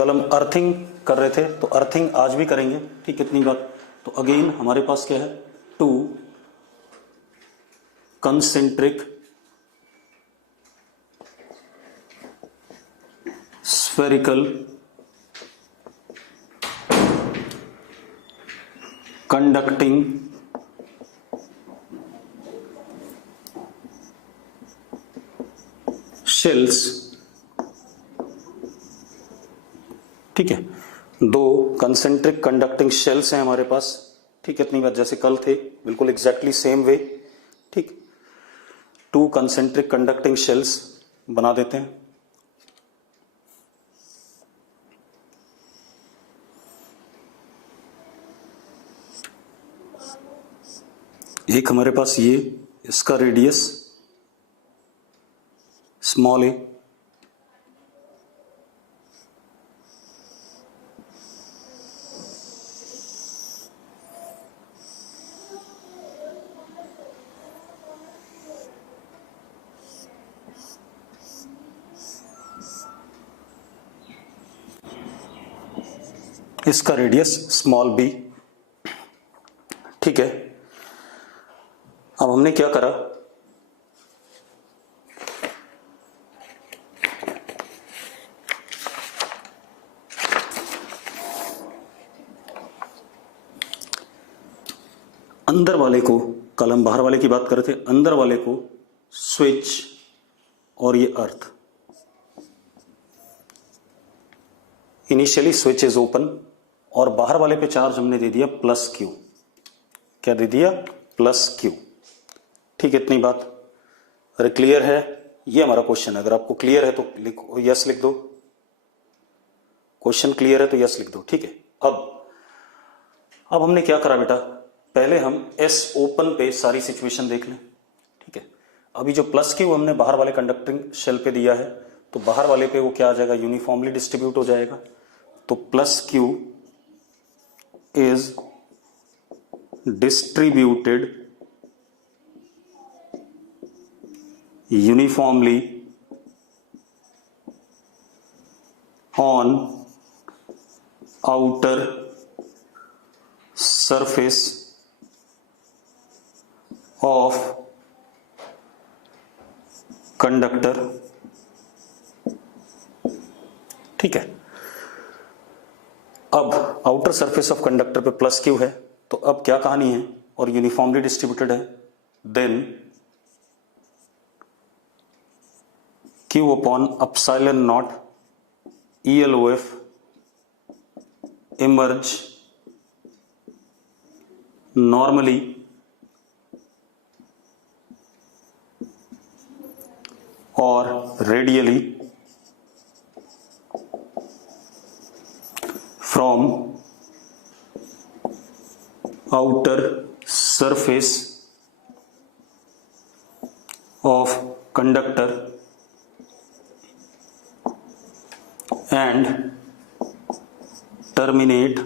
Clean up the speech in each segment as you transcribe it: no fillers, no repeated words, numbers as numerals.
कल हम अर्थिंग कर रहे थे तो अर्थिंग आज भी करेंगे, ठीक, कितनी बार। तो अगेन हमारे पास क्या है, 2 कंसेंट्रिक स्फेरिकल कंडक्टिंग शेल्स, ठीक है, 2 कंसेंट्रिक कंडक्टिंग शेल्स हैं हमारे पास, ठीक है, इतनी बार जैसे कल थे, बिल्कुल एग्जैक्टली सेम वे, ठीक। 2 कंसेंट्रिक कंडक्टिंग शेल्स बना देते हैं। एक हमारे पास ये, इसका रेडियस स्मॉल ए, इसका रेडियस स्मॉल बी, ठीक है। अब हमने क्या करा, अंदर वाले को, कल हम बाहर वाले की बात कर रहे थे, अंदर वाले को स्विच और ये अर्थ, इनिशियली स्विच इज ओपन और बाहर वाले पे चार्ज हमने दे दिया प्लस क्यू, क्या दे दिया, प्लस क्यू, ठीक है, इतनी बात। अरे क्लियर है, ये हमारा क्वेश्चन है। अगर आपको क्लियर है तो लिखो, यस लिख दो, क्वेश्चन क्लियर है तो यस लिख दो, ठीक है। अब हमने क्या करा बेटा, पहले हम एस ओपन पे सारी सिचुएशन देख लें, ठीक है। अभी जो प्लस क्यू हमने बाहर वाले कंडक्टिंग शेल पे दिया है, तो बाहर वाले पे वो क्या आ जाएगा, यूनिफॉर्मली डिस्ट्रीब्यूट हो जाएगा। तो plus Q is distributed uniformly on outer surface of conductor, ठीक है। अब आउटर सरफेस ऑफ कंडक्टर पे प्लस क्यू है, तो अब क्या कहानी है, और यूनिफॉर्मली डिस्ट्रीब्यूटेड है, then Q upon epsilon naught ELOF emerge normally or radially from outer surface of conductor and terminate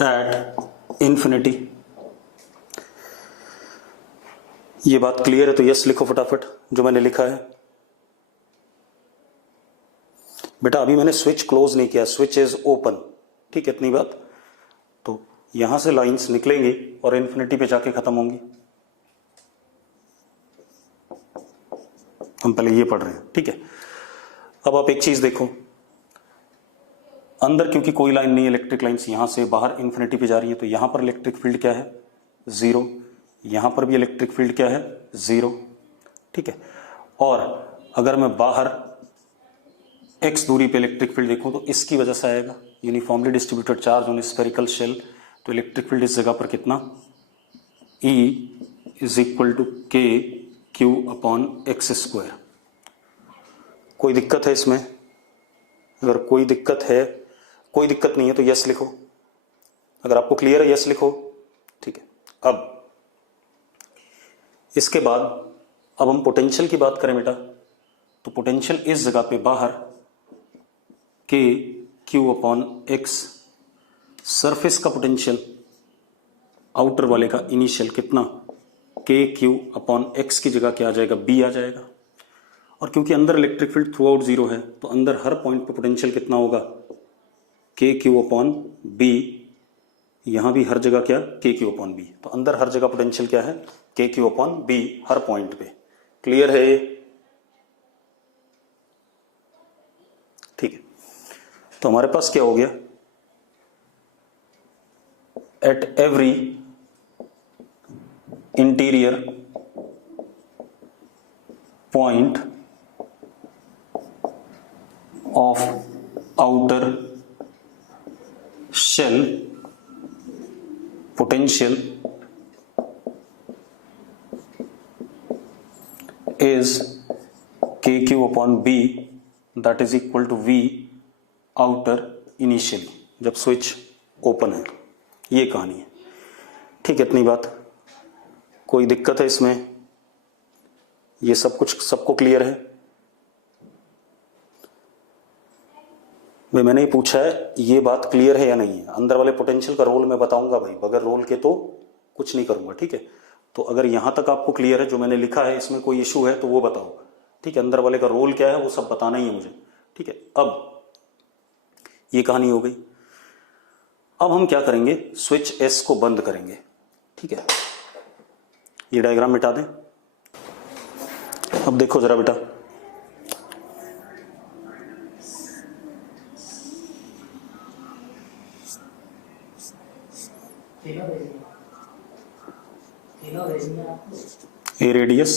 at infinity। ये बात क्लियर है तो यस लिखो फटाफट, जो मैंने लिखा है। बेटा अभी मैंने स्विच क्लोज नहीं किया, स्विच इज ओपन, ठीक है, इतनी बात। तो यहां से लाइंस निकलेंगी और इन्फिनिटी पे जाके खत्म होंगी। हम पहले ये पढ़ रहे हैं, ठीक है। अब आप एक चीज देखो, अंदर क्योंकि कोई लाइन नहीं है, इलेक्ट्रिक लाइंस यहां से बाहर इन्फिनिटी पे जा रही है, तो यहां पर इलेक्ट्रिक फील्ड क्या है, 0, यहां पर भी इलेक्ट्रिक फील्ड क्या है, 0, ठीक है। और अगर मैं बाहर x दूरी पे इलेक्ट्रिक फील्ड देखूं तो इसकी वजह से आएगा, uniformly distributed charge on spherical shell, तो इलेक्ट्रिक फील्ड इस जगह पर कितना, E is equal to K Q upon X square. कोई दिक्कत है इसमें? अगर कोई दिक्कत है, कोई दिक्कत नहीं है तो यस लिखो, अगर आपको क्लियर है यस लिखो, ठीक है। अब इसके बाद अब हम पोटेंशियल की बात करें बेटा, तो पोटेंशियल इस जगह पे बाहर के क्यू अपॉन एक्स, सरफेस का पोटेंशियल आउटर वाले का इनिशियल कितना, के क्यू अपॉन एक्स की जगह क्या आ जाएगा, बी आ जाएगा। और क्योंकि अंदर electric field through out zero है तो अंदर हर पॉइंट पे पोटेंशियल कितना होगा, के क्यू अपॉन बी। यहां भी हर जगह क्या, के क्यू अपॉन बी। तो अंदर हर जगह पोटेंशियल क्या है, के क्यू अपॉन बी हर पॉइंट पे। क्लियर है? ठीक है, तो हमारे पास क्या हो गया, at every interior point of outer shell potential is kq upon b that is equal to v outer initially, जब स्विच ओपन है। ये कहानी है। ठीक है, इतनी बात। कोई दिक्कत है इसमें? ये सब कुछ सबको क्लियर है? मैंने ही पूछा है, ये बात क्लियर है या नहीं है? अंदर वाले पोटेंशियल का रोल मैं बताऊंगा भाई, बगैर रोल के तो कुछ नहीं करूंगा। ठीक है, तो अगर यहां तक आपको क्लियर है, जो मैंने लिखा है इसमें कोई इशू है तो वो बताओ। ठीक है, अंदर वाले का रोल क्या है वो सब बताना ही है मुझे। ठीक है, अब ये कहानी हो गई। अब हम क्या करेंगे, स्विच एस को बंद करेंगे। ठीक है, ये डायग्राम मिटा दें। अब देखो जरा बेटा, A radius,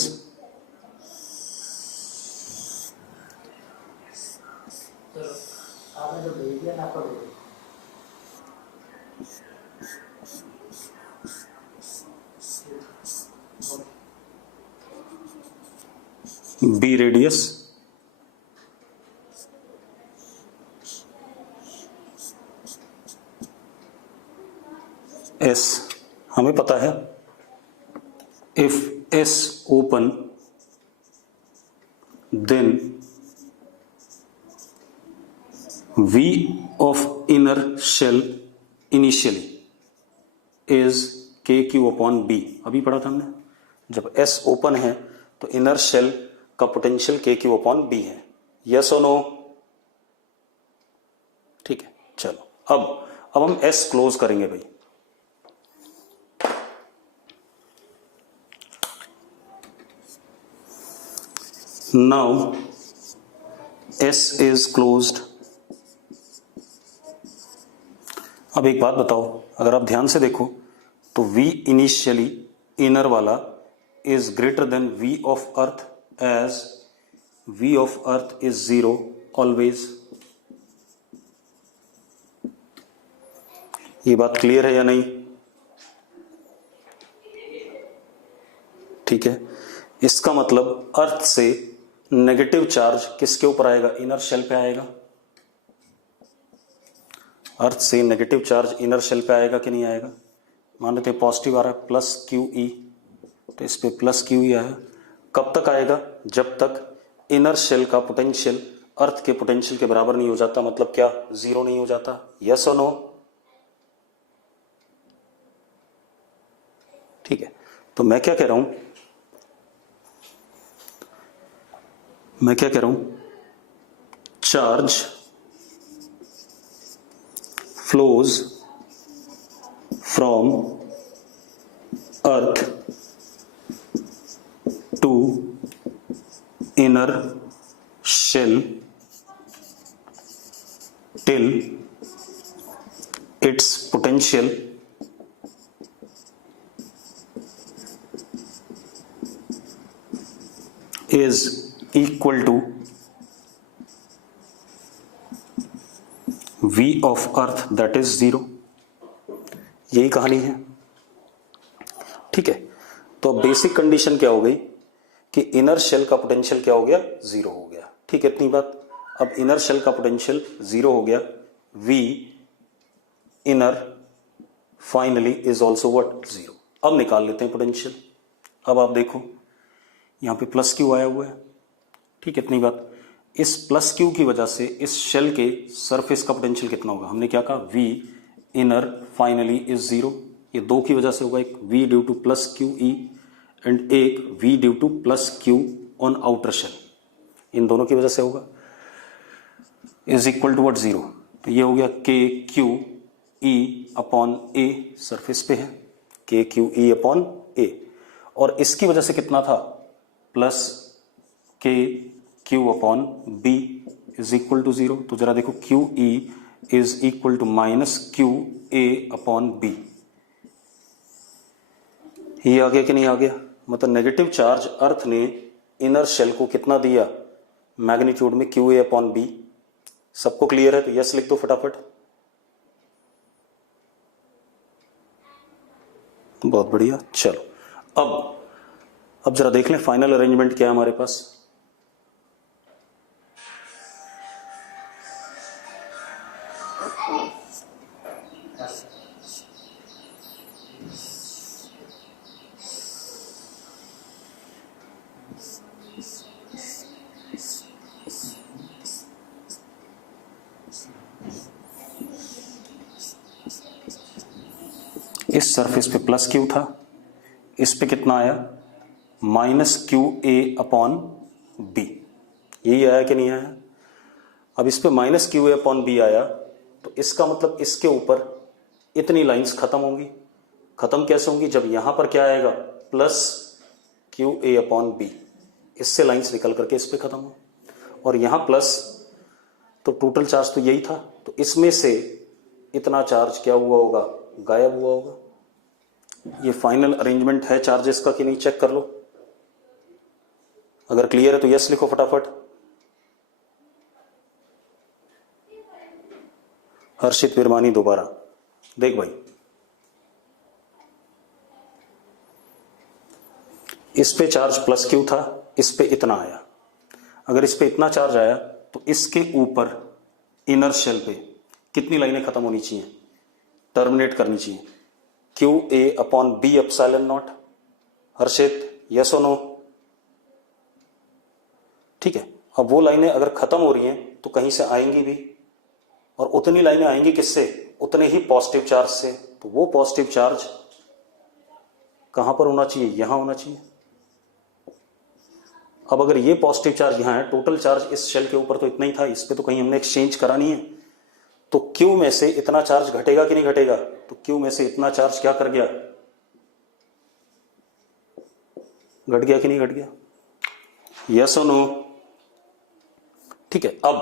B radius, S. हमें पता है if S open then V of inner shell initially is K Q upon B. अभी पढ़ा था हमने, जब एस ओपन है तो इनर शेल का potential K Q upon B है। यस और नो? ठीक है, चलो अब हम एस क्लोज करेंगे भाई। Now S is closed। अब एक बात बताओ, अगर आप ध्यान से देखो तो V इनिशियली इनर वाला is greater than V of earth, as V of earth is 0 always. ये बात क्लियर है या नहीं? ठीक है, इसका मतलब अर्थ से नेगेटिव चार्ज किसके ऊपर आएगा, इनर शेल पे आएगा। अर्थ से नेगेटिव चार्ज इनर शेल पे आएगा कि नहीं आएगा? मान लेते हैं पॉजिटिव आ रहा है प्लस क्यू ई, तो इस पे प्लस क्यू ई आया। कब तक आएगा? जब तक इनर शेल का पोटेंशियल अर्थ के पोटेंशियल के बराबर नहीं हो जाता। मतलब क्या, जीरो नहीं हो जाता। यस और नो? ठीक है, तो मैं क्या कह रहा हूं, charge flows from earth to inner shell till its potential is equal to V of earth that is 0। यही कहानी है। ठीक है, तो बेसिक कंडीशन क्या हो गई कि इनर शेल का पोटेंशियल क्या हो गया, 0 हो गया। ठीक है, इतनी बात। अब इनर शेल का पोटेंशियल 0 हो गया, V inner finally is also what, 0। अब निकाल लेते हैं पोटेंशियल। अब आप देखो यहां पे प्लस क्यू आया हुआ है। ठीक है, इतनी बात। इस प्लस क्यू की वजह से इस शेल के सरफेस का पोटेंशियल कितना होगा, हमने क्या कहा, V इनर फाइनली इज 0। ये दो की वजह से होगा, एक V due to plus Q E and एक V due to plus Q on outer shell. इन दोनों की वजह से होगा, इज इक्वल टू व्हाट 0। तो ये हो गया के क्यू ई अपॉन ए, सरफेस पे है के क्यू ई अपॉन ए, और इसकी वजह से कितना था plus K Q upon B is equal to 0। तो जरा देखो Q E is equal to minus Q A upon B, ये आ गया कि नहीं आ गया? मतलब नेगेटिव चार्ज अर्थ ने इनर शेल को कितना दिया मैग्नीट्यूड में, क्यू ए अपॉन बी। सबको क्लियर है? तो यस लिख दो फटाफट। बहुत बढ़िया। चलो अब जरा देख लें फाइनल अरेंजमेंट क्या है हमारे पास। इस सरफेस पे प्लस क्यू था, इस पे कितना आया minus Q A upon B, यही आया कि नहीं आया? अब इस पे minus Q A upon B आया तो इसका मतलब इसके ऊपर इतनी लाइंस खत्म होंगी। खत्म कैसे होंगी? जब यहां पर क्या आएगा plus Q A upon B, इससे लाइंस निकल करके इस पे खत्म हो, और यहां प्लस, तो टोटल चार्ज तो यही था, तो इसमें से इतना चार्ज क्या हुआ होगा, गायब हुआ होगा। ये फाइनल अरेंजमेंट है चार्जेस का कि नहीं, चेक कर लो। अगर क्लियर है तो यस लिखो फटाफट। हर्षित विरमानी दोबारा देख भाई, इस पे चार्ज प्लस क्यू था, इस पे इतना आया। अगर इस पे इतना चार्ज आया तो इसके ऊपर इनर शेल पे कितनी लाइनें खत्म होनी चाहिए, टर्मिनेट करनी चाहिए? Q A upon B epsilon naught. Harshit yes और नो? ठीक है। अब वो लाइनें अगर खत्म हो रही हैं तो कहीं से आएंगी भी, और उतनी लाइनें आएंगी किससे, उतने ही पॉजिटिव चार्ज से। तो वो पॉजिटिव चार्ज कहां पर होना चाहिए, यहां होना चाहिए। अब अगर ये पॉजिटिव चार्ज यहां है, टोटल चार्ज इस शेल के ऊपर तो इतना ही था, इस पे तो कहीं हमने एक्सचेंज करा नहीं है, तो क्यू में से इतना चार्ज घटेगा कि नहीं घटेगा? तो क्यू में से इतना चार्ज क्या कर गया, घट गया कि नहीं घट गया? यस और नो? ठीक है। अब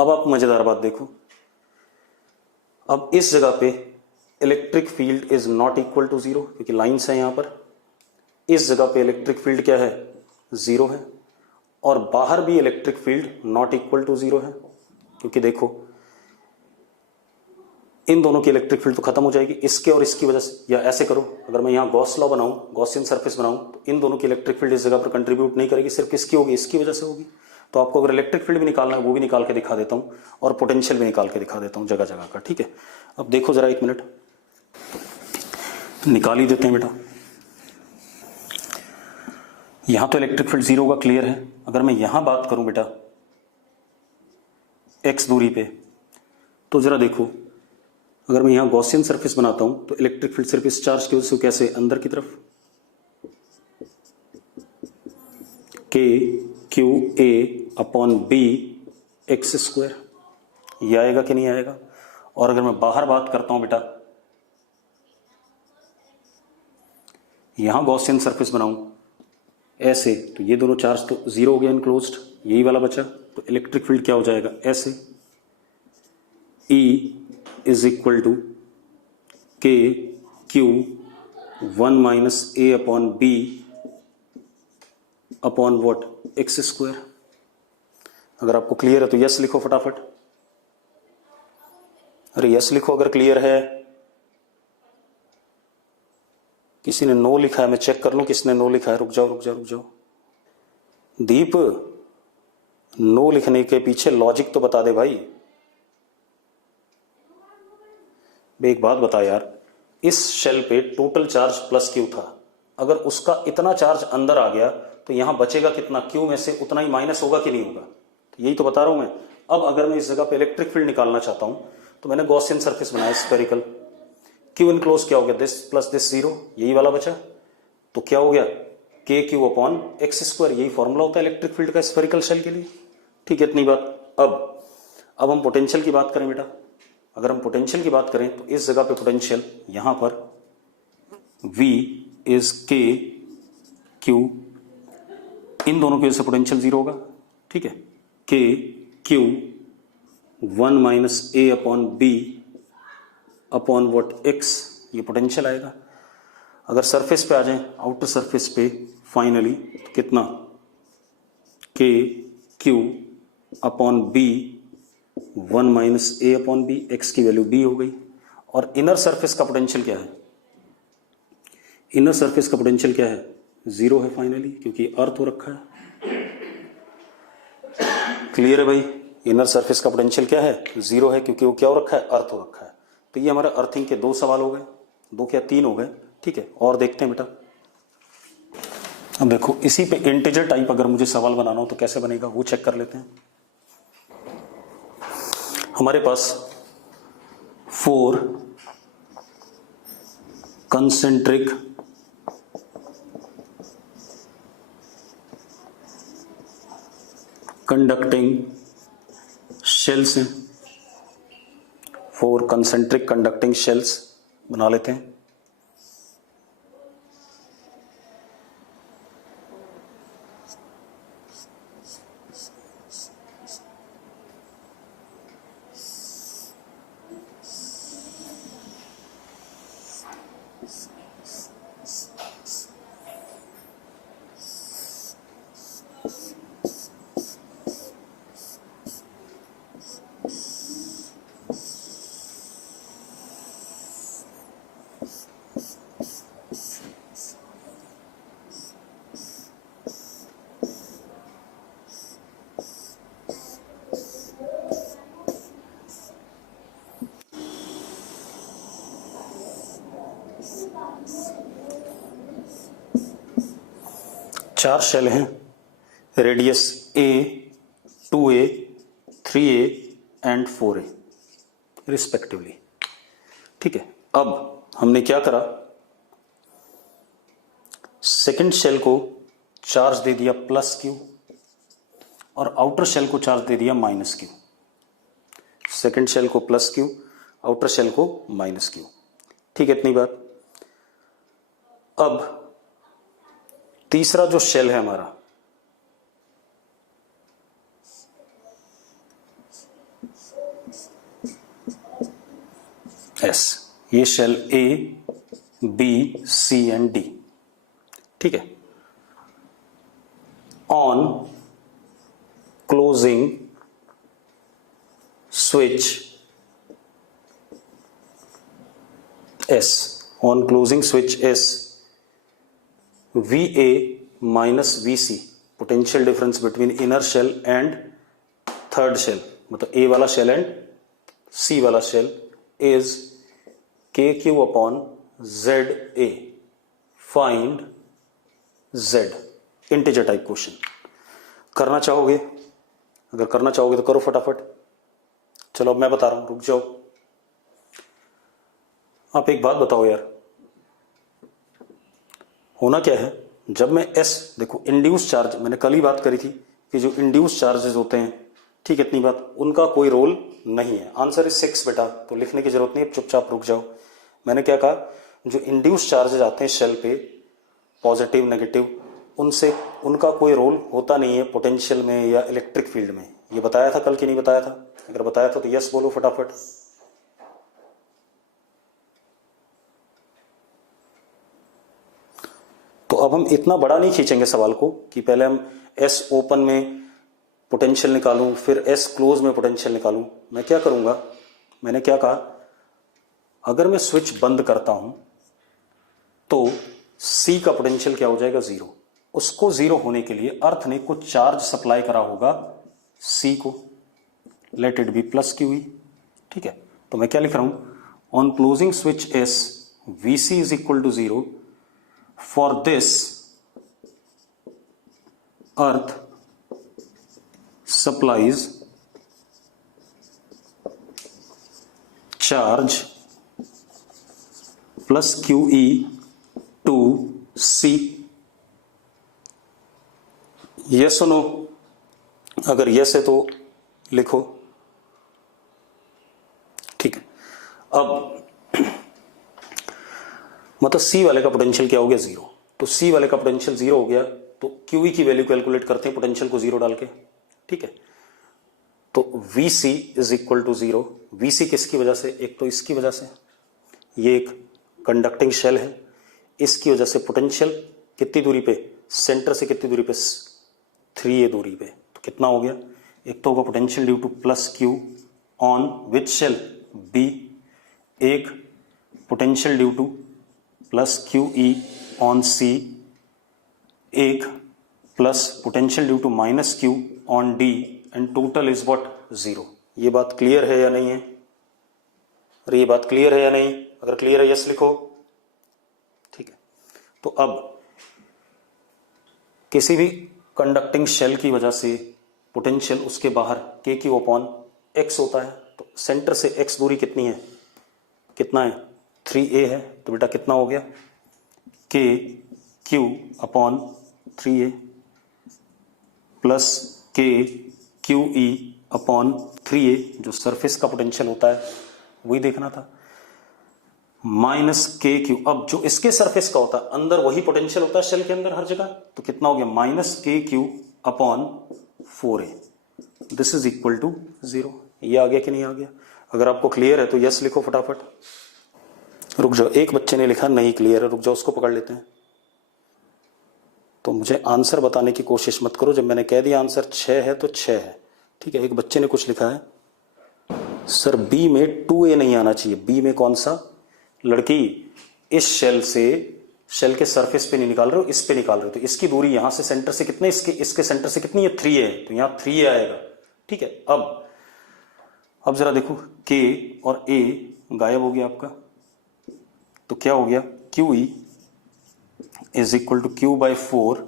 आप मजेदार बात देखो, अब इस जगह पे electric field is not equal to 0, क्योंकि लाइंस है यहां पर। इस जगह पे इलेक्ट्रिक फील्ड क्या है, 0 है, और बाहर भी electric field not equal to 0 है, क्योंकि देखो इन दोनों की इलेक्ट्रिक फील्ड तो खत्म हो जाएगी इसके और इसकी वजह से। या ऐसे करो, अगर मैं यहां गॉस लॉ बनाऊं, गॉसियन सरफेस बनाऊं, तो इन दोनों की इलेक्ट्रिक फील्ड इस जगह पर कंट्रीब्यूट नहीं करेगी, सिर्फ किसकी होगी, इसकी वजह से होगी। तो आपको अगर इलेक्ट्रिक फील्ड भी निकालना है वो भी निकाल के दिखा देता हूं, और पोटेंशियल भी निकाल के दिखा देता हूं जगह जगह का। ठीक है, अब देखो जरा, एक मिनट निकाल ही देते हैं बेटा। यहां तो इलेक्ट्रिक फील्ड 0 का क्लियर है। अगर मैं यहां बात करूं बेटा x दूरी पे, तो जरा देखो, अगर मैं यहां गॉसियन सरफेस बनाता हूं तो इलेक्ट्रिक फील्ड सिर्फ इस चार्ज की वजह से कैसे, अंदर की तरफ, K Q A upon B X square, ये आएगा कि नहीं आएगा? और अगर मैं बाहर बात करता हूं बेटा, यहां गॉसियन सरफेस बनाऊं ऐसे, तो ये दोनों चार्ज तो 0 हो गया, इनक्लोज्ड, यही वाला बचा, तो इलेक्ट्रिक फील्ड क्या हो जाएगा, ऐसे, E is equal to K Q 1 minus A upon B upon what, X square. अगर आपको क्लियर है तो यस लिखो फटाफट। अरे यस लिखो अगर क्लियर है। किसी ने नो लिखा है, मैं चेक कर लूं किसने नो लिखा है। रुक जाओ रुक जाओ रुक जाओ। दीप, नो लिखने के पीछे लॉजिक तो बता दे भाई। एक बात बता यार, इस शेल पे टोटल चार्ज प्लस क्यू था, अगर उसका इतना चार्ज अंदर आ गया तो यहां बचेगा कितना, क्यू में से उतना ही माइनस होगा कि नहीं होगा? तो यही तो बता रहा हूं मैं। अब अगर मैं इस जगह पे इलेक्ट्रिक फील्ड निकालना चाहता हूं तो मैंने गॉसियन सरफेस बनाया स्फेरिकल, क्यू इनक्लोज क्या हो गया, दिस प्लस दिस 0, यही वाला बचा, तो क्या हो गया, के क्यू अपॉन एक्स स्क्वायर। यही फॉर्मूला होता है इलेक्ट्रिक फील्ड का स्फेरिकल शेल के लिए। ठीक है, इतनी बात। अब हम पोटेंशियल की बात करें बेटा। अगर हम पोटेंशियल की बात करें तो इस जगह पे पोटेंशियल, यहां पर V इज K Q, इन दोनों की वजह से पोटेंशियल जीरो होगा। ठीक है, K Q 1 minus A upon B upon what X, ये पोटेंशियल आएगा। अगर सरफेस पे आ जाए, आउटर सरफेस पे फाइनली, तो कितना K Q upon B 1 minus A upon B, X की वैल्यू B हो गई। और इनर सरफेस का पोटेंशियल क्या है? इनर सरफेस का पोटेंशियल क्या है? जीरो है फाइनली, क्योंकि अर्थ हो रखा है। क्लियर है भाई? इनर सरफेस का पोटेंशियल क्या है? जीरो है, क्योंकि वो क्या हो रखा है? अर्थ हो रखा है। तो ये हमारे अर्थिंग के दो सवाल हो गए, दो क्या तीन हो गए। ठीक है, और देखते हैं बेटा। अब देखो, इसी पे इंटीजर टाइप अगर मुझे सवाल बनाना हो तो कैसे बनेगा वो चेक कर लेते हैं। हमारे पास 4 कंसेंट्रिक कंडक्टिंग शेल्स हैं। 4 कंसेंट्रिक कंडक्टिंग शेल्स बना लेते हैं। चार शेल हैं, radius A, 2A, 3A and 4A respectively. ठीक है, अब हमने क्या करा, सेकंड शेल को चार्ज दे दिया प्लस Q और आउटर शेल को चार्ज दे दिया माइनस Q। सेकंड शेल को प्लस Q, आउटर शेल को माइनस Q। ठीक है, इतनी बात। अब तीसरा जो शेल है हमारा, S, ये shell A, B, C and D। ठीक है, on closing switch S, on closing switch S, VA minus VC, potential difference between inner shell and third shell, मतलब A वाला शेल एंड C वाला shell, is KQ upon ZA। Find Z। Integer type question करना चाहोगे? अगर करना चाहोगे तो करो फटाफट। चलो अब मैं बता रहा हूं, रुक जाओ। आप एक बात बताओ यार, होना क्या है जब मैं S, देखो इंड्यूस चार्ज, मैंने कल ही बात करी थी कि जो इंड्यूस चार्जेस होते हैं, ठीक है, इतनी बात, उनका कोई रोल नहीं है। आंसर इज 6 बेटा, तो लिखने की जरूरत नहीं है, चुपचाप रुक जाओ। मैंने क्या कहा, जो इंड्यूस चार्जेस आते हैं शेल पे, पॉजिटिव नेगेटिव, उनसे उनका कोई रोल होता नहीं है पोटेंशियल में या इलेक्ट्रिक फील्ड में। ये बताया था कल कि नहीं बताया था? अगर बताया था तो यस बोलो फटाफट। तो अब हम इतना बड़ा नहीं खींचेंगे सवाल को कि पहले हम S ओपन में पोटेंशियल निकालूं, फिर S क्लोज में पोटेंशियल निकालूं। मैं क्या करूंगा, मैंने क्या कहा, अगर मैं स्विच बंद करता हूं तो C का पोटेंशियल क्या हो जाएगा? जीरो। उसको जीरो होने के लिए अर्थ ने कुछ चार्ज सप्लाई करा होगा C को, let it be plus Q। ठीक है, तो मैं क्या लिख रहा हूं, on closing switch S VC is equal to zero, for this earth supplies charge plus QE to C। yes or no? अगर यस है तो लिखो, ठीक है। अब मतलब सी वाले का पोटेंशियल क्या हो गया, जीरो। तो सी वाले का पोटेंशियल जीरो हो गया, तो क्यूई की वैल्यू कैलकुलेट करते हैं पोटेंशियल को जीरो डाल के, ठीक है। तो Vc is equal to zero. Vc किसकी वजह से, एक तो इसकी वजह से, ये एक कंडक्टिंग शेल है, इसकी वजह से पोटेंशियल कितनी दूरी पे, सेंटर से कितनी दूरी पे, 3a दूरी पे। तो कितना हो गया, एक तो होगा potential due to plus Q on which shell, B, एक potential due to plus Q E on C, एक plus potential due to minus Q on D, and total is what, zero. ये बात क्लियर है या नहीं है? अरे ये बात क्लियर है या नहीं? अगर क्लियर है यस लिखो, ठीक है। तो अब किसी भी कंडक्टिंग शेल की वजह से पोटेंशियल उसके बाहर के क्यू अपॉन एक्स होता है। तो सेंटर से एक्स दूरी कितनी है, कितना है, 3a है। तो बेटा कितना हो गया, के Q upon 3a plus K Q E upon 3a, जो सरफेस का पोटेंशियल होता है वही देखना था, माइनस के क्यू। अब जो इसके सरफेस का होता है अंदर वही पोटेंशियल होता है शेल के अंदर हर जगह। तो कितना हो गया, minus K Q upon 4a, this is equal to zero. ये आ गया कि नहीं आ गया? अगर आपको क्लियर है तो यस लिखो फटाफट। रुक जाओ, एक बच्चे ने लिखा नहीं क्लियर है, रुक जाओ उसको पकड़ लेते हैं। तो मुझे आंसर बताने की कोशिश मत करो, जब मैंने कह दिया आंसर 6 है तो 6 है, ठीक है। एक बच्चे ने कुछ लिखा है, सर बी में 2a नहीं आना चाहिए। बी में कौन सा, लड़की इस शेल से, शेल के सरफेस पे नहीं निकाल रहे हो, इस पे निकाल रहे हो। तो इसकी दूरी यहां से सेंटर से कितने, इसके सेंटर से कितनी है, 3a है, तो यहां 3a आएगा, ठीक है। अब जरा देखो, के और a गायब हो गया आपका, तो क्या हो गया, Q E is equal to Q by 4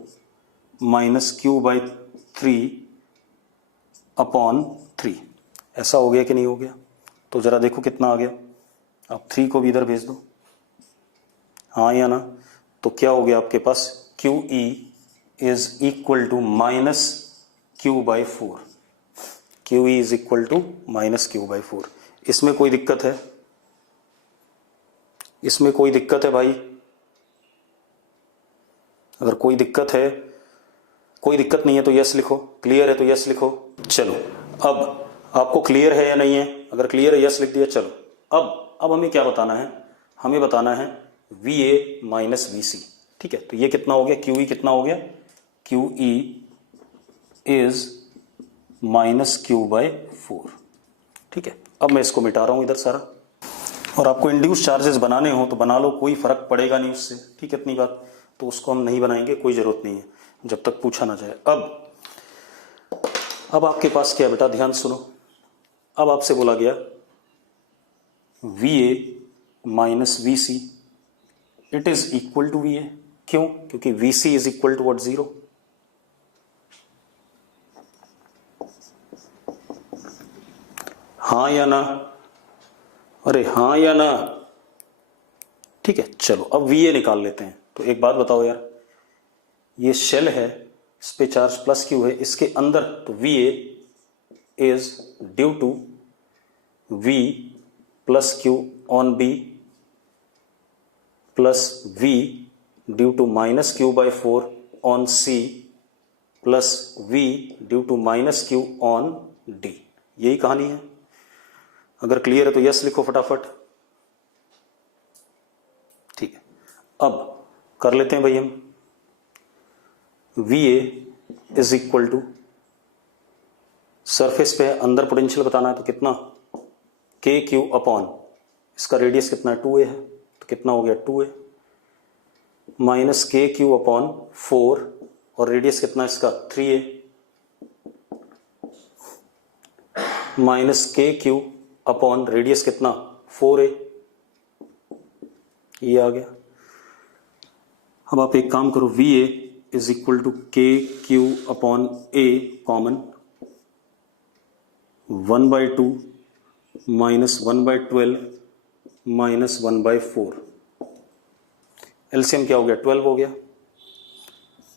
minus Q by 3 upon 3। ऐसा हो गया कि नहीं हो गया? तो जरा देखो कितना आ गया। आप 3 को भी इधर भेज दो, हाँ या ना। तो क्या हो गया आपके पास, Q E is equal to minus Q by 4। Q E is equal to minus Q by 4। इसमें कोई दिक्कत है? इसमें कोई दिक्कत है भाई? अगर कोई दिक्कत है, कोई दिक्कत नहीं है तो यस लिखो, क्लियर है तो यस लिखो। चलो अब आपको क्लियर है या नहीं है? अगर क्लियर है यस लिख दिया। चलो अब हमें क्या बताना है, हमें बताना है वी ए माइनस वी सी, ठीक है। तो ये कितना हो गया, क्यू ई कितना हो गया, Q E is minus Q by 4, ठीक है। अब मैं इसको मिटा रहा हूं इधर सारा, और आपको इंड्यूस चार्जेस बनाने हो तो बना लो, कोई फर्क पड़ेगा नहीं उससे, ठीक है। इतनी बात तो उसको हम नहीं बनाएंगे, कोई जरूरत नहीं है जब तक पूछा ना जाए। अब आपके पास क्या बेटा, ध्यान सुनो। अब आपसे बोला गया V A minus V C, it is equal to V A. क्यों? क्योंकि V C is equal to what, zero. हाँ या ना? अरे हाँ या ना? ठीक है। चलो अब वी ए निकाल लेते हैं। तो एक बात बताओ यार, ये शेल है, इस पे चार्ज प्लस क्यू है, इसके अंदर तो V A is due to V plus Q on B plus V due to minus Q by 4 on C plus V due to minus Q on D. यही कहानी है। अगर क्लियर है तो यस लिखो फटाफट, ठीक है। अब कर लेते हैं भाई हम, V A is equal to, surface पे अंदर पोटेंशियल बताना है तो कितना, के क्यू अपॉन, इसका रेडियस कितना है, 2a है, तो कितना हो गया 2a minus K Q upon 4, और रेडियस कितना है इसका 3a minus K Q upon radius कितना 4a। ये आ गया। अब आप एक काम करो, V A is equal to K Q upon A common, 1/2 minus 1/12 minus 1/4। LCM क्या हो गया, 12 हो गया।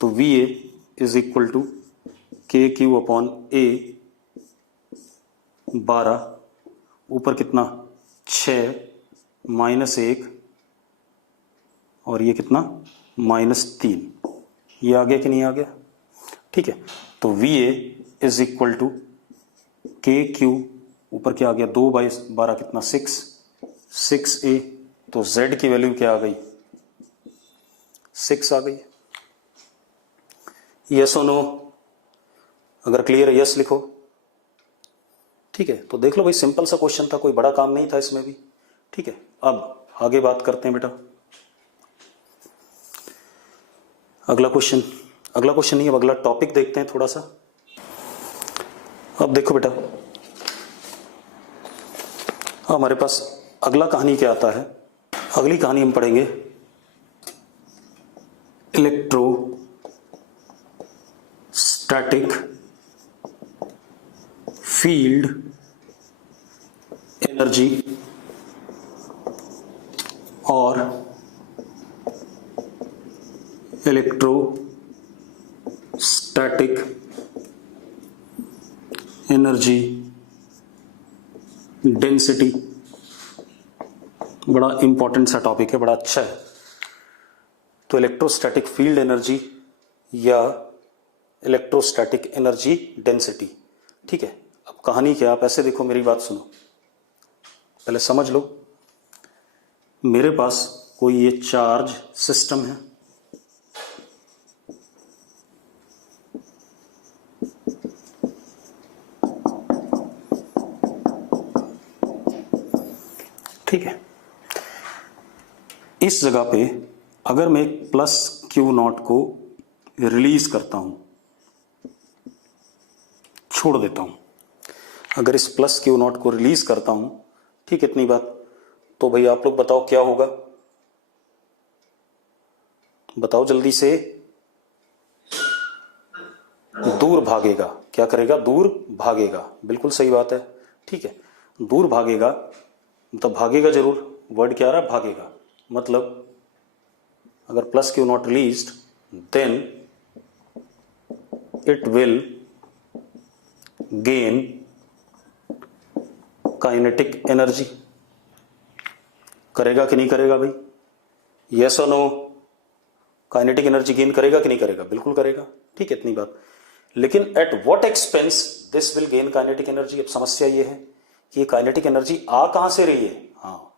तो V A is equal to K Q upon A 12, ऊपर कितना 6 -1 और ये कितना -3, ये आ गया कि नहीं आ गया? ठीक है, तो VA is equal to K Q, ऊपर क्या आ गया 2/12 कितना 6A, तो Z की वैल्यू क्या आ गई 6 आ गई। यस और नो? अगर क्लियर है यस लिखो। ठीक है, तो देख लो भाई, सिंपल सा क्वेश्चन था, कोई बड़ा काम नहीं था इसमें भी। ठीक है, अब आगे बात करते हैं बेटा। अगला क्वेश्चन नहीं, अब अगला टॉपिक देखते हैं थोड़ा सा। अब देखो बेटा, हमारे पास अगला कहानी क्या आता है। अगली कहानी हम पढ़ेंगे इलेक्ट्रोस्टैटिक फील्ड एनर्जी और इलेक्ट्रोस्टैटिक एनर्जी डेंसिटी। बड़ा इंपॉर्टेंट सा टॉपिक है, बड़ा अच्छा है। तो इलेक्ट्रोस्टैटिक फील्ड एनर्जी या इलेक्ट्रोस्टैटिक एनर्जी डेंसिटी। ठीक है, अब कहानी क्या, आप ऐसे देखो, मेरी बात सुनो, पहले समझ लो। मेरे पास कोई ये चार्ज सिस्टम है, ठीक है। इस जगह पे अगर मैं प्लस Q0 को रिलीज करता हूं, छोड़ देता हूं, अगर इस प्लस Q0 को रिलीज करता हूं, ठीक, इतनी बात, तो भाई आप लोग बताओ क्या होगा, बताओ जल्दी से। दूर भागेगा, क्या करेगा, दूर भागेगा, बिल्कुल सही बात है। ठीक है, दूर भागेगा मतलब भागेगा जरूर, वर्ड क्या आ रहा है, भागेगा। मतलब अगर plus Q0 released, then it will gain kinetic energy. करेगा कि नहीं करेगा भाई, यस और नो? काइनेटिक एनर्जी गेन करेगा कि नहीं करेगा, बिल्कुल करेगा। ठीक है, इतनी बात। लेकिन at what expense this will gain kinetic energy. अब समस्या ये है कि काइनेटिक एनर्जी आ कहां से रही है। हाँ,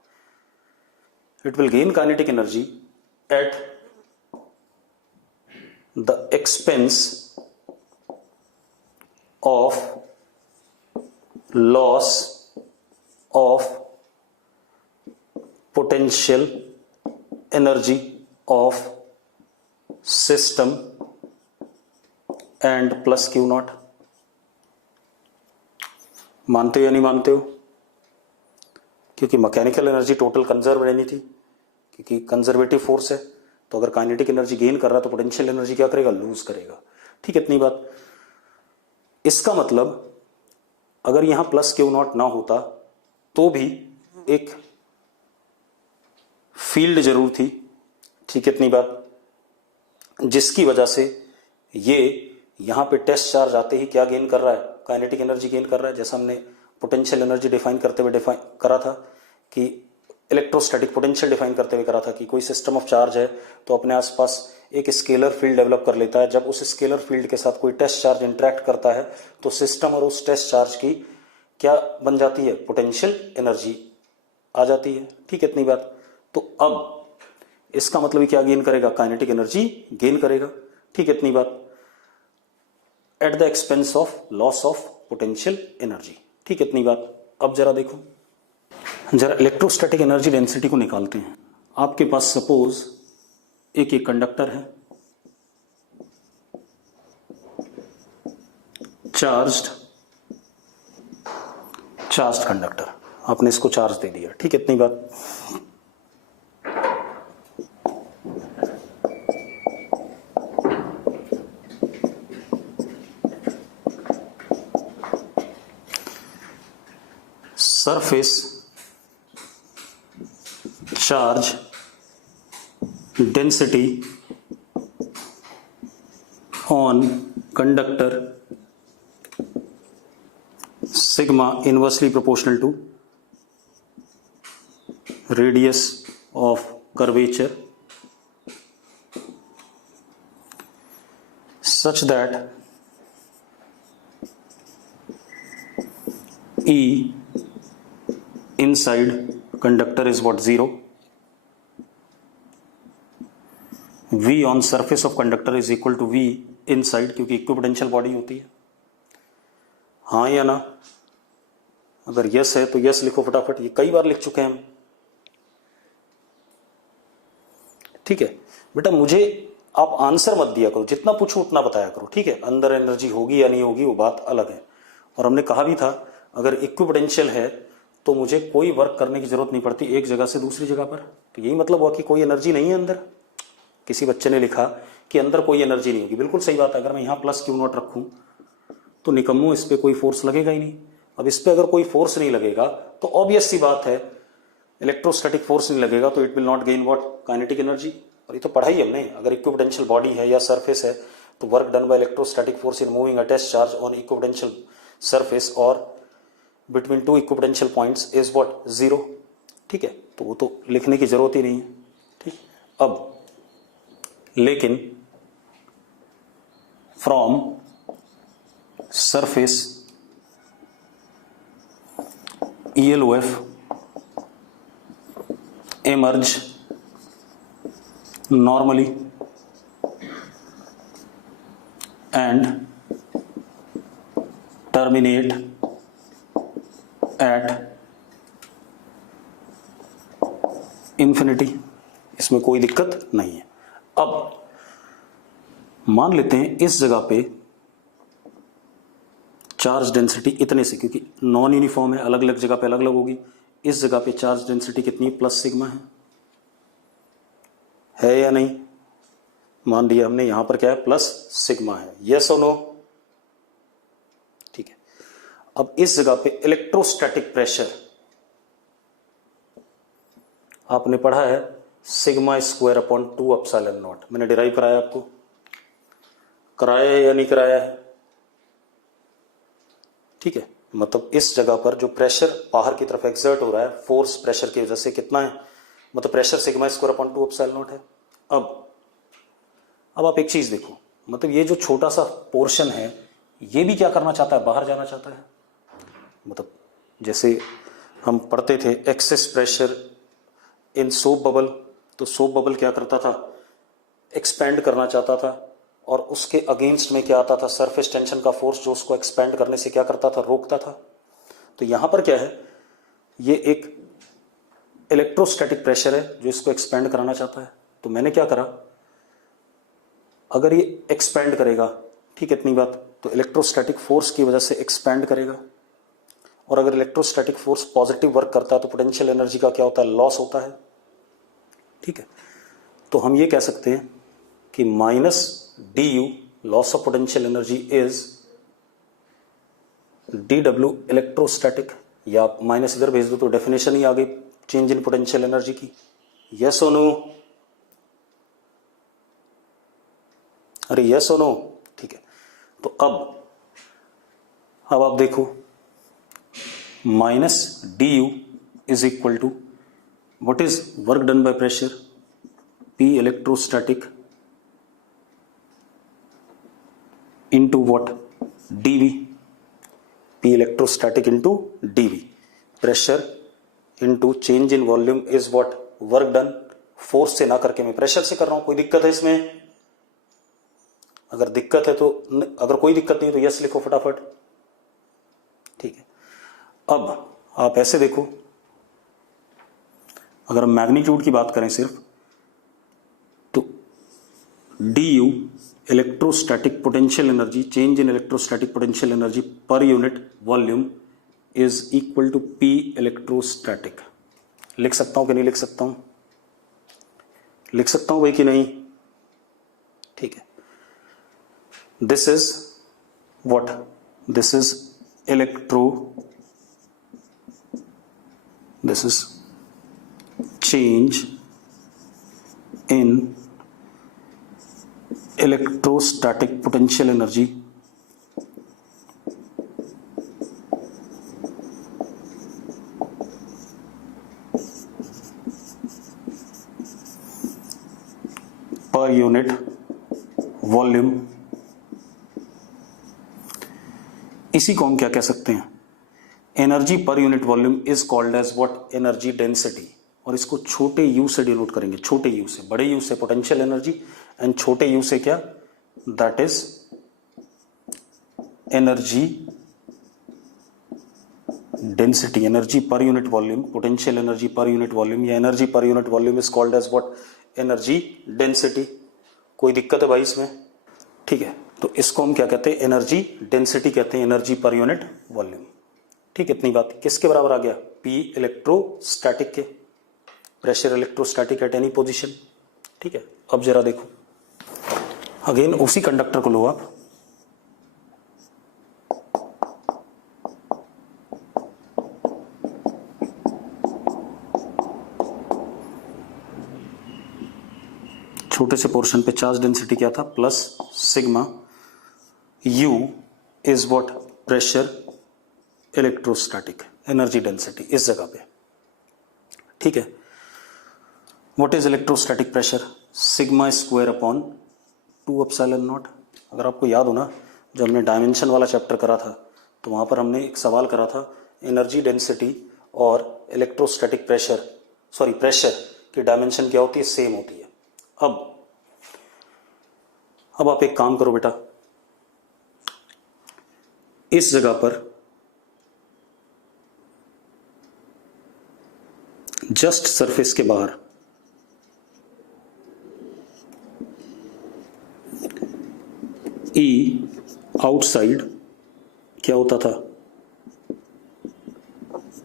it will gain kinetic energy at the expense of loss of potential energy of system and plus Q0। मानते हो या नहीं मानते हो? क्योंकि मैकेनिकल एनर्जी टोटल कंजर्व रहनी थी, क्योंकि कंजर्वेटिव फोर्स है। तो अगर काइनेटिक एनर्जी गेन कर रहा है तो पोटेंशियल एनर्जी क्या करेगा, लूज करेगा। ठीक है, इतनी बात। इसका मतलब अगर यहां प्लस Q0 ना होता तो भी एक फील्ड जरूर थी। ठीक है, इतनी बात, जिसकी वजह से ये यहां पे टेस्ट चार्ज आते ही क्या गेन कर रहा है, काइनेटिक एनर्जी गेन कर रहा है। जैसा हमने पोटेंशियल एनर्जी डिफाइन करते हुए करा था कि इलेक्ट्रोस्टैटिक पोटेंशियल डिफाइन करते हुए करा था कि कोई सिस्टम ऑफ चार्ज है तो अपने आसपास एक स्केलर फील्ड डेवलप कर लेता है। जब उस स्केलर फील्ड के साथ कोई टेस्ट चार्ज इंटरेक्ट करता है तो सिस्टम और उस टेस्ट चार्ज की क्या बन जाती है, पोटेंशियल एनर्जी आ जाती है। ठीक है, इतनी बात। तो अब इसका मतलब क्या गेन करेगा, काइनेटिक एनर्जी गेन करेगा। ठीक है, इतनी बात, at the expense of loss of potential energy. ठीक है, इतनी बात। अब जरा देखो, जरा इलेक्ट्रोस्टैटिक एनर्जी डेंसिटी को निकालते हैं। आपके पास सपोज एक कंडक्टर है, चार्ज्ड कंडक्टर, आपने इसको चार्ज दे दिया। ठीक है, इतनी बात। Surface charge density on conductor sigma inversely proportional to radius of curvature such that E inside conductor is what, 0. V on surface of conductor is equal to V inside, क्योंकि equipotential body होती है। हाँ या ना? अगर yes है तो yes लिखो फटाफट, ये कई बार लिख चुके हैं हम। ठीक है बेटा, मुझे आप आंसर मत दिया करो, जितना पूछो उतना बताया करो, ठीक है। अंदर एनर्जी होगी या नहीं होगी वो बात अलग है। और हमने कहा भी था अगर इक्विपोटेंशियल है तो मुझे कोई वर्क करने की जरूरत नहीं पड़ती एक जगह से दूसरी जगह पर। तो यही मतलब हुआ कि कोई एनर्जी नहीं है अंदर। किसी बच्चे ने लिखा कि अंदर कोई एनर्जी नहीं होगी, बिल्कुल सही बात है। अगर मैं यहाँ प्लस क्यू नॉट रखूँ तो निकम्मो इस पर कोई फोर्स लगेगा ही नहीं। अब इस पर अगर कोई फोर्स नहीं लगेगा तो ऑब्वियस सी बात है इलेक्ट्रोस्टैटिक फोर्स नहीं लगेगा तो it will not gain what, kinetic energy. और ये तो पढ़ा ही हमने, अगर इक्विपोटेंशियल बॉडी है या सरफेस है तो work done by electrostatic force in moving attached charge on equipotential surface और between two equipotential points is what, 0। ठीक है, तो वो तो लिखने की जरूरत ही नहीं है। ठीक, अब लेकिन from surface ELOF emerge normally and terminate at infinity। इसमें कोई दिक्कत नहीं है। अब मान लेते हैं इस जगह पे चार्ज डेंसिटी इतने से, क्योंकि नॉन यूनिफॉर्म है, अलग अलग जगह पे अलग अलग होगी। इस जगह पे चार्ज डेंसिटी कितनी, प्लस सिग्मा है या नहीं? मान लिया हमने, यहां पर क्या है, प्लस सिग्मा है। यस और नो? ठीक है। अब इस जगह पे इलेक्ट्रोस्टैटिक प्रेशर आपने पढ़ा है sigma square upon 2 epsilon not. मैंने डिराइव कराया, आपको कराया है या नहीं कराया है? ठीक है, मतलब इस जगह पर जो प्रेशर बाहर की तरफ एक्सर्ट हो रहा है फोर्स प्रेशर की वजह से कितना है, मतलब pressure sigma square upon 2 epsilon not है। अब आप एक चीज देखो, मतलब ये जो छोटा सा पोर्शन है ये भी क्या करना चाहता है, बाहर जाना चाहता है। मतलब जैसे हम पढ़ते थे excess pressure in soap bubble, तो सोप बबल क्या करता था, एक्सपेंड करना चाहता था, और उसके अगेंस्ट में क्या आता था, सरफेस टेंशन का फोर्स जो उसको एक्सपेंड करने से क्या करता था, रोकता था। तो यहां पर क्या है, ये एक इलेक्ट्रोस्टैटिक प्रेशर है जो इसको एक्सपेंड कराना चाहता है। तो मैंने क्या करा, अगर ये एक्सपेंड करेगा, ठीक है, इतनी बात, तो इलेक्ट्रोस्टैटिक फोर्स की वजह से एक्सपेंड करेगा। और अगर इलेक्ट्रोस्टैटिक फोर्स पॉजिटिव वर्क करता है तो पोटेंशियल एनर्जी का क्या होता है, लॉस होता है। ठीक है, तो हम ये कह सकते हैं कि minus du loss of potential energy is dw electrostatic, या आप माइनस इधर भेज दो तो डेफिनेशन ही आ गई चेंज इन पोटेंशियल एनर्जी की। यस और नो? अरे यस और नो? ठीक है, तो अब आप देखो minus du is equal to what is work done by pressure, P electrostatic into what, dv, P electrostatic into dv, pressure into change in volume is what, work done। Force से ना करके मैं प्रेशर से कर रहा हूं। कोई दिक्कत है इसमें? अगर दिक्कत है तो, अगर कोई दिक्कत नहीं है तो यस लिखो फटाफट। ठीक है, अब आप ऐसे देखो, अगर हम मैग्नीट्यूड की बात करें सिर्फ, तो du electrostatic potential energy, change in electrostatic potential energy पर unit volume is equal to P electrostatic. लिख सकता हूं कि नहीं लिख सकता हूं? लिख सकता हूं भाई कि नहीं? ठीक है, this is what, this is this is change in electrostatic potential energy volume, इसी को हम क्या कह सकते हैं, एनर्जी पर unit volume is called as what, energy density. और इसको छोटे यू से डिनोट करेंगे, छोटे यू से, बड़े यू से पोटेंशियल एनर्जी एंड छोटे यू से क्या, that is energy density. Energy पर यूनिट वॉल्यूम, पोटेंशियल एनर्जी पर यूनिट वॉल्यूम या एनर्जी पर unit volume is called as what, energy density. कोई दिक्कत है भाई इसमें? ठीक है, तो इसको हम क्या कहते हैं, एनर्जी डेंसिटी कहते हैं, एनर्जी पर यूनिट वॉल्यूम। ठीक है, इतनी बात। किसके बराबर आ गया, पी इलेक्ट्रोस्टैटिक के, pressure electrostatic at any position. ठीक है, अब जरा देखो अगेन उसी कंडक्टर को लो आप, छोटे से पोर्शन पे चार्ज डेंसिटी क्या था, plus sigma, you is what, pressure electrostatic, energy density इस जगह पे। ठीक है, what is electrostatic pressure, sigma square upon 2 epsilon not. अगर आपको याद हो ना, जब हमने डायमेंशन वाला चैप्टर करा था तो वहां पर हमने एक सवाल करा था, एनर्जी डेंसिटी और इलेक्ट्रोस्टैटिक प्रेशर, सॉरी प्रेशर की डायमेंशन क्या होती है, सेम होती है। अब आप एक काम करो बेटा, इस जगह पर जस्ट सरफेस के बाहर ई आउटसाइड क्या होता था,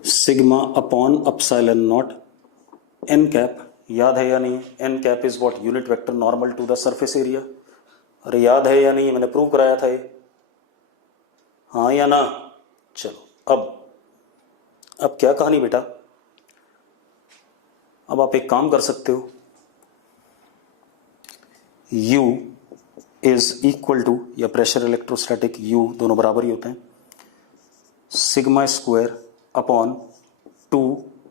sigma upon epsilon not N cap. याद है या नहीं, N cap is what, unit vector normal to the surface area. अरे याद है या नहीं, मैंने प्रूव कराया था ये, हाँ या ना? चलो अब क्या कहानी बेटा, अब आप एक काम कर सकते हो, U इज इक्वल टू, या प्रेशर इलेक्ट्रोस्टैटिक U दोनों बराबर ही होते हैं, sigma square upon 2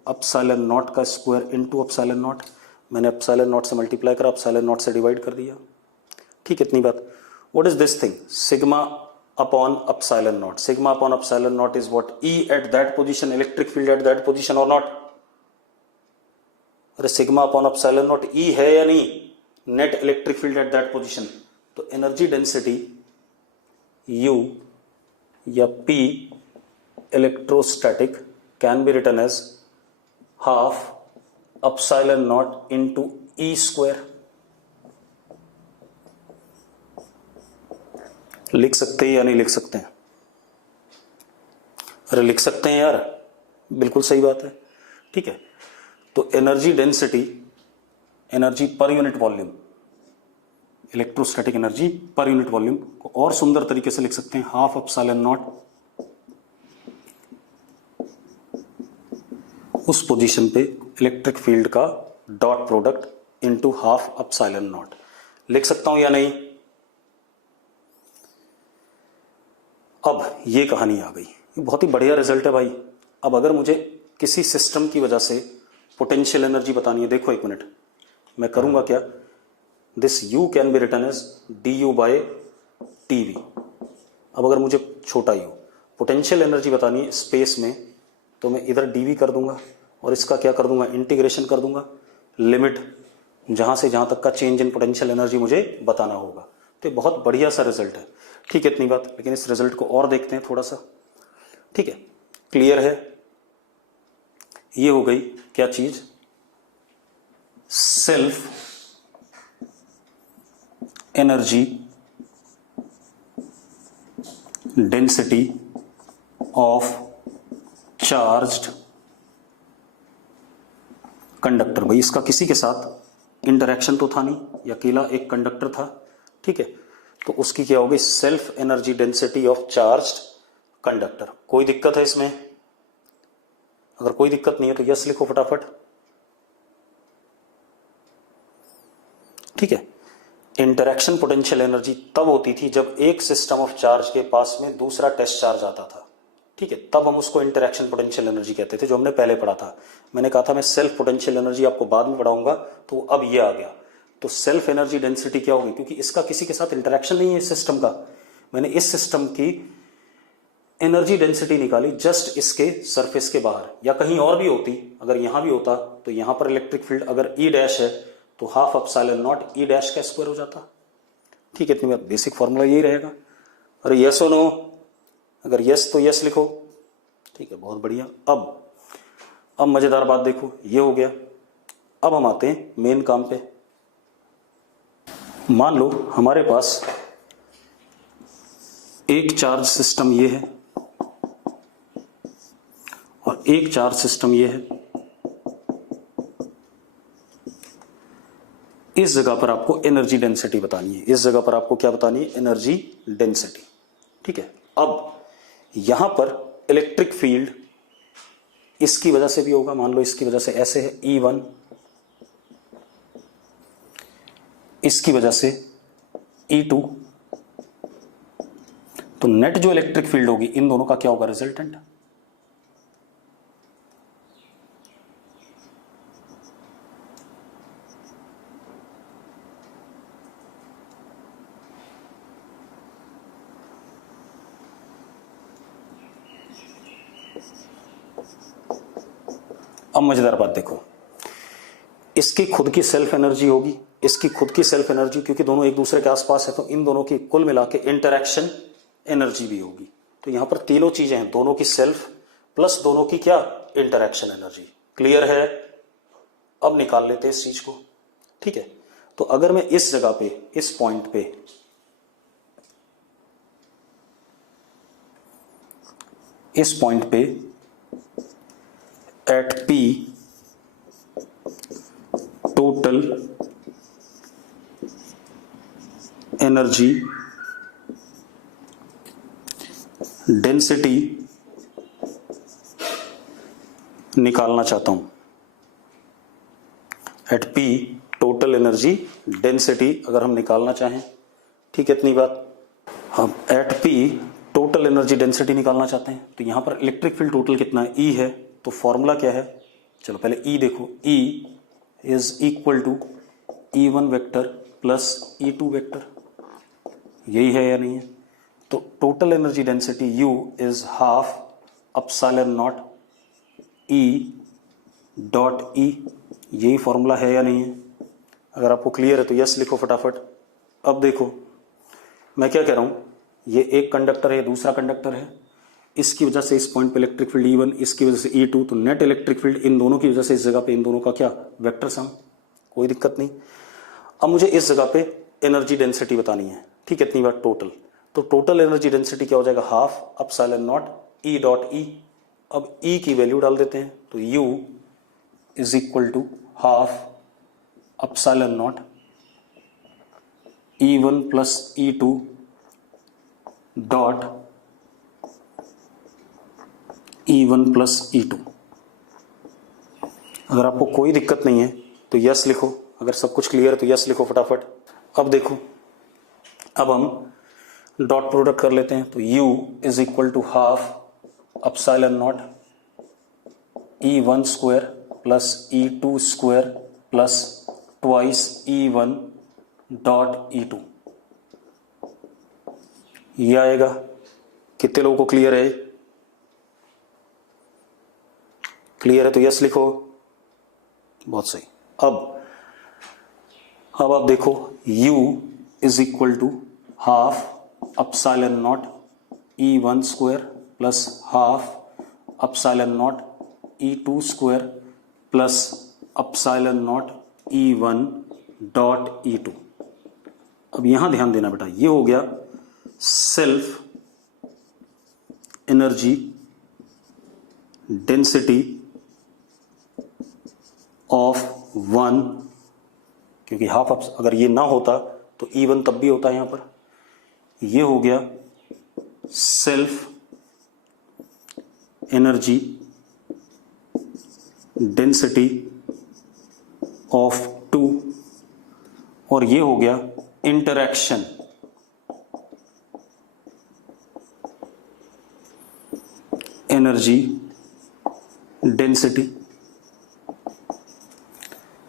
epsilon not का स्क्वायर इनटू एप्सिलॉन नॉट। मैंने एप्सिलॉन नॉट से मल्टीप्लाई करा, एप्सिलॉन नॉट से डिवाइड कर दिया। ठीक है, इतनी बात। What is this thing, sigma upon epsilon not, sigma upon epsilon not is what, E eight that position, electric field at that position और नॉट। अरे sigma upon epsilon not E है या नहीं, net electric field at that position. तो energy density U या P electrostatic can be written as half epsilon not into E square. लिख सकते हैं या नहीं लिख सकते हैं? अरे लिख सकते हैं यार, बिल्कुल सही बात है। ठीक है, तो एनर्जी डेंसिटी, एनर्जी पर यूनिट वॉल्यूम, इलेक्ट्रोस्टैटिक एनर्जी पर यूनिट वॉल्यूम को और सुंदर तरीके से लिख सकते हैं, हाफ एप्सिलॉन नॉट उस पोजीशन पे इलेक्ट्रिक फील्ड का dot product into half epsilon not. लिख सकता हूं या नहीं? अब ये कहानी आ गई, ये बहुत ही बढ़िया रिजल्ट है भाई। अब अगर मुझे किसी सिस्टम की वजह से पोटेंशियल एनर्जी बतानी है, देखो एक मिनट, मैं करूंगा क्या, this U can be written as du by tv। अब अगर मुझे छोटा u पोटेंशियल एनर्जी बतानी है स्पेस में, तो मैं इधर dv कर दूंगा और इसका क्या कर दूंगा, इंटीग्रेशन कर दूंगा, लिमिट जहां से जहां तक का चेंज इन पोटेंशियल एनर्जी मुझे बताना होगा। तो बहुत बढ़िया सा रिजल्ट है। ठीक है, इतनी बात। लेकिन इस रिजल्ट को और देखते हैं थोड़ा सा। ठीक है, क्लियर है? ये हो गई क्या चीज, self energy density of charged conductor. भाई इसका किसी के साथ इंटरेक्शन तो था नहीं, या अकेला एक कंडक्टर था। ठीक है, तो उसकी क्या होगी, self energy density of charged conductor. कोई दिक्कत है इसमें? अगर कोई दिक्कत नहीं है तो यस लिखो फटाफट। ठीक है, इंटरेक्शन पोटेंशियल एनर्जी तब होती थी जब एक सिस्टम ऑफ चार्ज के पास में दूसरा टेस्ट चार्ज आता था। ठीक है, तब हम उसको इंटरेक्शन पोटेंशियल एनर्जी कहते थे, जो हमने पहले पढ़ा था। मैंने कहा था मैं सेल्फ पोटेंशियल एनर्जी आपको बाद में पढ़ाऊंगा, तो अब ये आ गया। तो सेल्फ एनर्जी डेंसिटी क्या होगी, क्योंकि इसका किसी के साथ इंटरेक्शन नहीं है इस सिस्टम का, मैंने इस सिस्टम की एनर्जी डेंसिटी निकाली जस्ट इसके सरफेस के बाहर, या कहीं और भी होती, अगर यहां भी होता तो यहां पर इलेक्ट्रिक फील्ड अगर ई डैश है तो half epsilon not E dash का स्क्वायर हो जाता। ठीक है, इतनी बात, बेसिक फॉर्मूला यही रहेगा। अरे यस और नो, अगर यस तो यस लिखो। ठीक है, बहुत बढ़िया। अब मजेदार बात देखो, ये हो गया। अब हम आते हैं मेन काम पे। मान लो हमारे पास एक चार्ज सिस्टम ये है और एक चार्ज सिस्टम ये है। इस जगह पर आपको एनर्जी डेंसिटी बतानी है, इस जगह पर आपको क्या बतानी है, एनर्जी डेंसिटी। ठीक है, अब यहां पर इलेक्ट्रिक फील्ड इसकी वजह से भी होगा, मान लो इसकी वजह से ऐसे है E1, इसकी वजह से E2, तो नेट जो इलेक्ट्रिक फील्ड होगी इन दोनों का क्या होगा, रिजल्टेंट। अब मजेदार बात देखो, इसकी खुद की सेल्फ एनर्जी होगी, इसकी खुद की सेल्फ एनर्जी, क्योंकि दोनों एक दूसरे के आसपास है तो इन दोनों की कुल मिला के इंटरैक्शन एनर्जी भी होगी। तो यहां पर तीनों चीजें हैं, दोनों की सेल्फ प्लस दोनों की क्या, इंटरैक्शन एनर्जी। क्लियर है? अब निकाल लेते हैं इस चीज को। ठीक है, तो अगर मैं इस जगह पे, इस पॉइंट पे at P total energy density निकालना चाहता हूं। At P total energy density अगर हम निकालना चाहें, ठीक है, इतनी बात। हम at P total energy density निकालना चाहते हैं, तो यहां पर इलेक्ट्रिक फील्ड टोटल कितना है, E है, तो फॉर्मूला क्या है, चलो पहले E देखो, E is equal to E1 vector plus E2 vector, यही है या नहीं है। तो total energy density U is half epsilon not E dot E, यही फॉर्मूला है या नहीं है। अगर आपको क्लियर है तो यस लिखो फटाफट। अब देखो मैं क्या कह रहा हूं, ये एक कंडक्टर है, दूसरा कंडक्टर है, इसकी वजह से इस पॉइंट पे इलेक्ट्रिक फील्ड E1, इसकी वजह से E2, तो नेट इलेक्ट्रिक फील्ड इन दोनों की वजह से इस जगह पे इन दोनों का क्या, वेक्टर सम, कोई दिक्कत नहीं। अब मुझे इस जगह पे एनर्जी डेंसिटी बतानी है। ठीक है, इतनी बार टोटल, तो टोटल एनर्जी डेंसिटी क्या हो जाएगा, half epsilon not E dot E। अब E की वैल्यू डाल देते हैं, तो U is equal to half epsilon not E1 plus E2 dot E1 plus E2। अगर आपको कोई दिक्कत नहीं है तो यस लिखो, अगर सब कुछ क्लियर है तो यस लिखो फटाफट। अब देखो, अब हम डॉट प्रोडक्ट कर लेते हैं, तो U is equal to half epsilon not E1 square plus E2 square plus twice E1 dot E2, ये आएगा। कितने लोगों को क्लियर है? क्लियर है तो यस लिखो, बहुत सही। अब आप देखो, U is equal to half epsilon not E1 square plus half epsilon not E2 square plus epsilon not E1 dot E2। अब यहां ध्यान देना बेटा, ये हो गया self energy density of one, क्योंकि हाफ अगर ये ना होता तो E1 तब भी होता है यहां पर। ये हो गया सेल्फ एनर्जी डेंसिटी ऑफ 2, और ये हो गया इंटरैक्शन एनर्जी डेंसिटी।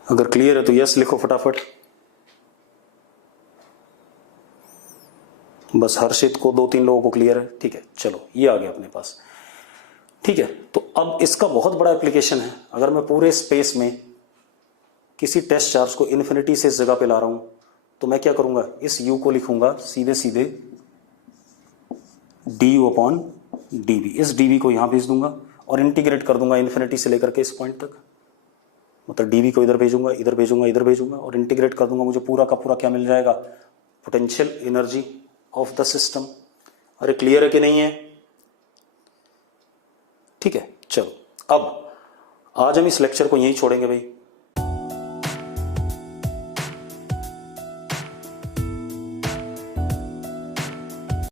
अगर क्लियर है तो यस लिखो फटाफट। बस हर्षित को 2-3 लोगों को क्लियर है, ठीक है। चलो ये आ गया अपने पास, ठीक है। तो अब इसका बहुत बड़ा एप्लीकेशन है। अगर मैं पूरे स्पेस में किसी टेस्ट चार्ज को इन्फिनिटी से इस जगह पे ला रहा हूं तो मैं क्या करूंगा, इस u को लिखूंगा सीधे सीधे du अपॉन dv, इस dv को यहां भेज दूंगा और इंटीग्रेट कर दूंगा इन्फिनिटी से लेकर के इस पॉइंट तक। मतलब dv को इधर भेजूंगा, इधर भेजूंगा, इधर भेजूंगा और इंटीग्रेट कर दूंगा, मुझे पूरा का पूरा क्या मिल जाएगा, potential energy of the system. अरे क्लियर है कि नहीं है, ठीक है। चलो अब आज हम इस लेक्चर को यहीं छोड़ेंगे भाई।